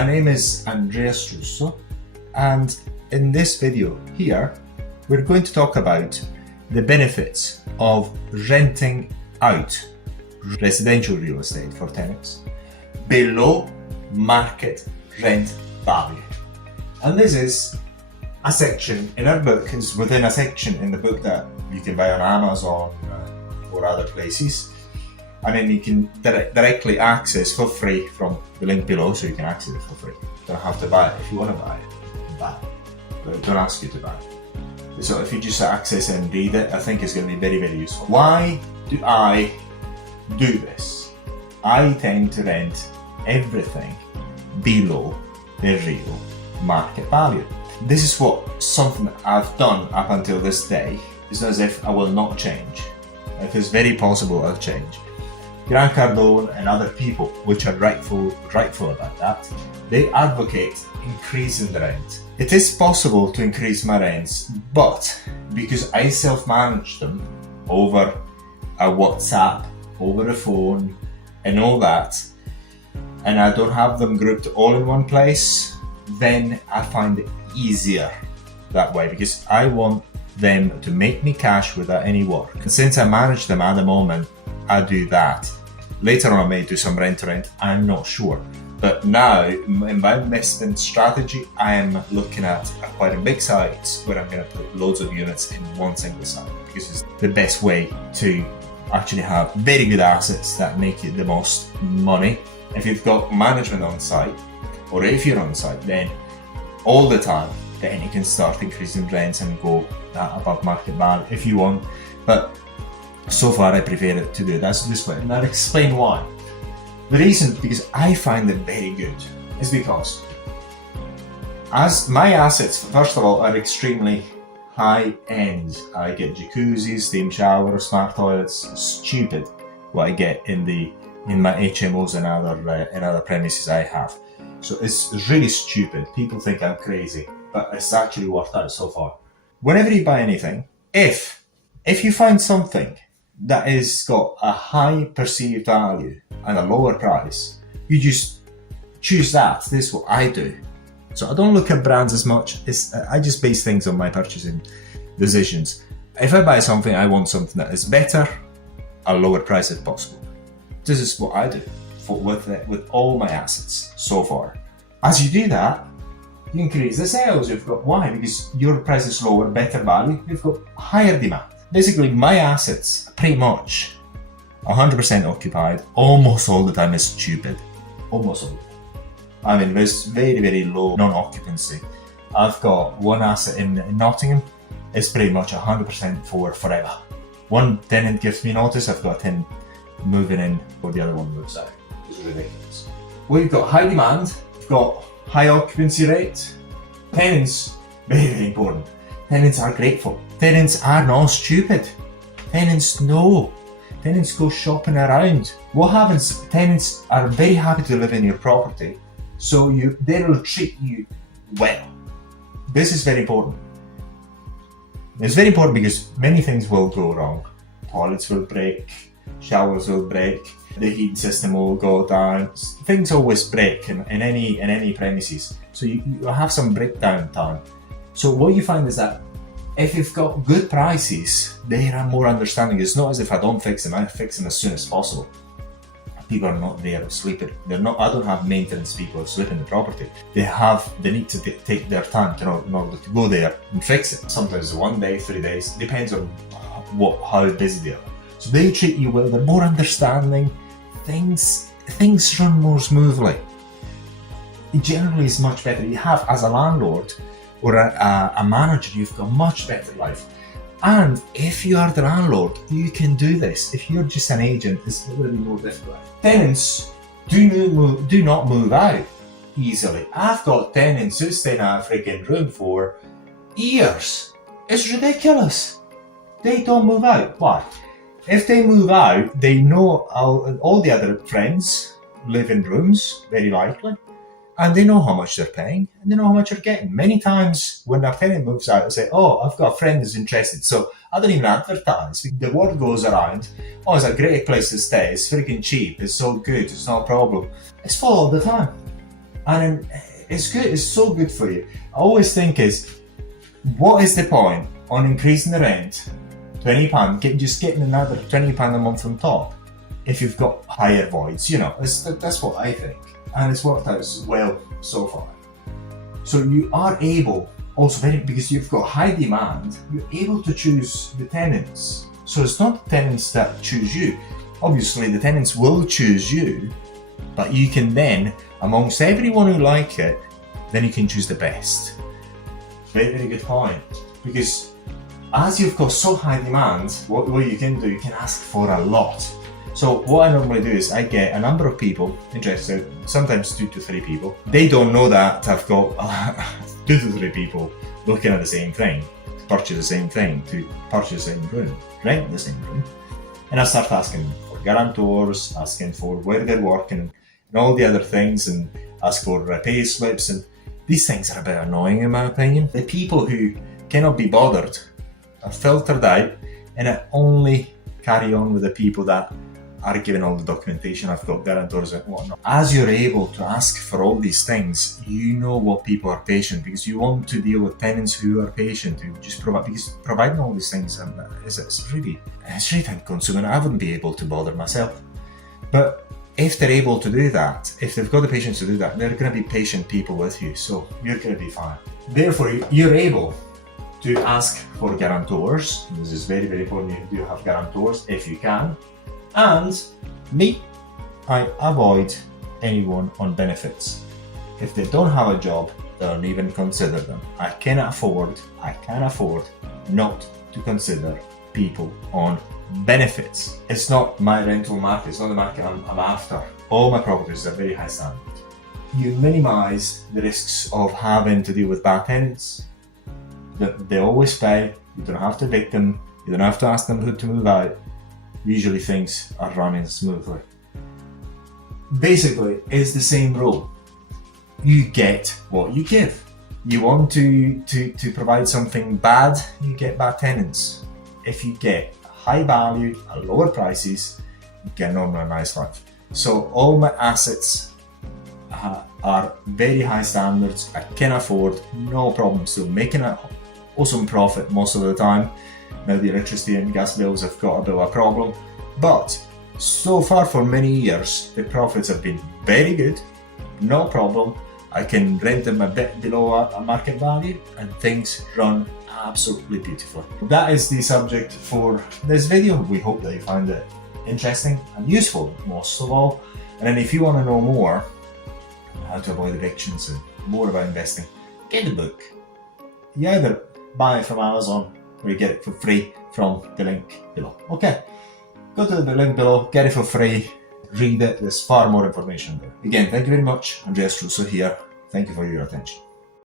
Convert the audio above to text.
My name is Andreas Russo, and in this video here, we're going to talk about the benefits of renting out residential real estate for tenants below market rent value. And this is a section in our book, is within a section in the book that you can buy on Amazon or other places. And then you can directly access for free from the link below, so you can access it for free. You don't have to buy it. If you want to buy it, you can buy it. But I don't ask you to buy it. So if you just access it and read it, I think it's going to be very, very useful. Why do I do this? I tend to rent everything below the real market value. This is something that I've done up until this day. It's not as if I will not change. It is very possible I'll change. Grant Cardone and other people, which are rightful about that, they advocate increasing the rent. It is possible to increase my rents, but because I self-manage them over a WhatsApp, over a phone, and all that, and I don't have them grouped all in one place, then I find it easier that way, because I want them to make me cash without any work. And since I manage them at the moment, I do that. Later on I may do some rent-to-rent, I'm not sure. But now, in my investment strategy, I am looking at acquiring big sites where I'm going to put loads of units in one single site, because it's the best way to actually have very good assets that make you the most money. If you've got management on site, or if you're on site, then all the time, then you can start increasing rents and go above market value if you want. But so far I prefer it to do it this way, and I'll explain why. The reason, because I find it very good, is because as my assets, first of all, are extremely high end. I get jacuzzis, steam showers, smart toilets. Stupid what I get in my HMOs and other premises I have. So it's really stupid. People think I'm crazy, but it's actually worked out so far. Whenever you buy anything, if you find something that has got a high perceived value and a lower price, you just choose that. This is what I do. So I don't look at brands as much. I just base things on my purchasing decisions. If I buy something, I want something that is better, a lower price if possible. This is what I do with all my assets so far. As you do that, you increase the sales. Why? Because your price is lower, better value, you've got higher demand. Basically, my assets are pretty much 100% occupied almost all the time. Is stupid. Almost all the time. I mean, there's very, very low non-occupancy. I've got one asset in Nottingham. It's pretty much 100% for forever. One tenant gives me notice, I've got a tenant moving in, or the other one moves out. It's ridiculous. We've got high demand, we've got high occupancy rate. Tenants, very, very important. Tenants are grateful. Tenants are not stupid. Tenants know. Tenants go shopping around. What happens? Tenants are very happy to live in your property, so they will treat you well. This is very important. It's very important because many things will go wrong. Toilets will break, showers will break, the heat system will go down. Things always break in any premises. So you have some breakdown time. So what you find is that if you've got good prices, they are more understanding. It's not as if I don't fix them, I fix them as soon as possible. People are not there sleeping. I don't have maintenance people sleeping in the property. They need to take their time in order to go there and fix it. Sometimes 1 day, 3 days, depends on how busy they are. So they treat you well, they're more understanding. Things run more smoothly. It generally is much better. You have, as a landlord or a manager, you've got much better life. And if you are the landlord, you can do this. If you're just an agent, it's going to be more difficult. Tenants do not move out easily. I've got tenants who stay in a freaking room for years. It's ridiculous. They don't move out. Why? If they move out, they know all the other friends live in rooms, very likely. And they know how much they're paying, and they know how much they're getting. Many times when a tenant moves out, they say, oh, I've got a friend who's interested. So I don't even advertise. The word goes around, oh, it's a great place to stay. It's freaking cheap. It's so good. It's not a problem. It's full all the time. And it's good, it's so good for you. I always think is, what is the point on increasing the rent, £20, just getting another £20 a month on top if you've got higher voids? You know, that's what I think. And it's worked out well so far. So you are able, also because you've got high demand, you're able to choose the tenants. So it's not the tenants that choose you. Obviously the tenants will choose you, but you can then, amongst everyone who like it, then you can choose the best. Very, very good point. Because as you've got so high demand, what you can do, you can ask for a lot. So what I normally do is I get a number of people interested, sometimes 2 to 3 people. They don't know that I've got 2 to 3 people looking at the same thing, to purchase the same thing, to purchase the same room, rent the same room. And I start asking for guarantors, asking for where they're working, and all the other things, and ask for pay slips, and these things are a bit annoying in my opinion. The people who cannot be bothered are filtered out, and I only carry on with the people that are given all the documentation. I've got guarantors and whatnot. As you're able to ask for all these things, you know what people are patient, because you want to deal with tenants who are patient, who just provide, because providing all these things it's really time consuming. I wouldn't be able to bother myself. But if they're able to do that, if they've got the patience to do that, they're going to be patient people with you, so you're going to be fine. Therefore, you're able to ask for guarantors. This is very, very important. You do have guarantors if you can. And me, I avoid anyone on benefits. If they don't have a job, don't even consider them. I can afford not to consider people on benefits. It's not my rental market, it's not the market I'm after. All my properties are very high standard. You minimize the risks of having to deal with bad tenants. They always pay, you don't have to evict them, you don't have to ask them to move out. Usually things are running smoothly. Basically, it's the same rule. You get what you give. You want to provide something bad, you get bad tenants. If you get high value at lower prices, you get normal nice life. So all my assets are very high standards. I can afford, no problem. So making an awesome profit most of the time. Now the electricity and gas bills have got a bit of a problem, but so far for many years the profits have been very good, no problem. I can rent them a bit below a market value and things run absolutely beautiful. That is the subject for this video. We hope that you find it interesting and useful most of all. And then if you want to know more on how to avoid evictions and more about investing, get the book. You either buy it from Amazon or you get it for free from the link below. Okay, go to the link below, get it for free, read it, there's far more information there. Again, thank you very much. Andreas Russo here. Thank you for your attention.